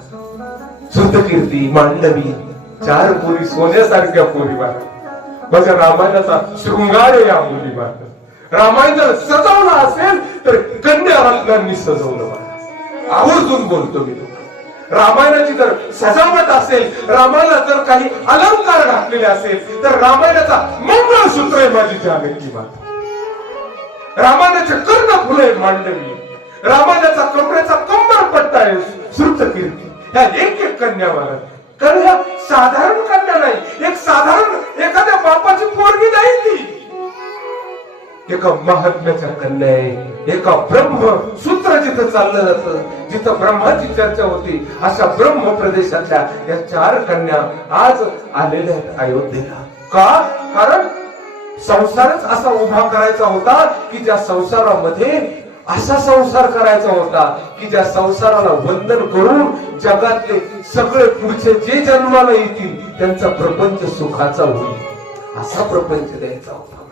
श्रुतकीर्ती मांडवी चार पोरी सोन्यासारख्या पोरी वाटत माझ्या रामायणाचा शृंगार या मुली वाटत रामायण जर सजवलं असेल तर कन्या रत्नांनी सजवलं वाटत आवर्जून बोलतो मी रामायणाची जर सजावट असेल रामायणात जर काही अलंकार घातलेले असेल तर रामायणाचा मंगळसूत्र आहे माझी जानकी माता रामायणाचे कर्णफुले मांडवी रामायणाचा कमरेचा कंबरपट्टा आहे श्रुतकीर्ती ह्या एक एक कन्या महाराज कारण ह्या साधारण कन्या नाही एक साधारण एखाद्या बापाची पोरगी नाही ती एका महात्म्याच्या कन्या आहे एका ब्रह्म सूत्र जिथं चाललं जातं जिथं ब्रह्माची चर्चा होती अशा ब्रह्म प्रदेशातल्या या चार कन्या आज आलेल्या आहेत अयोध्येला का कारण संसारच असा उभा करायचा होता की ज्या संसारामध्ये असा संसार करायचा होता की ज्या संसाराला वंदन करून जगातले सगळे पुढचे जे जन्माला येतील त्यांचा प्रपंच सुखाचा होईल असा प्रपंच द्यायचा होता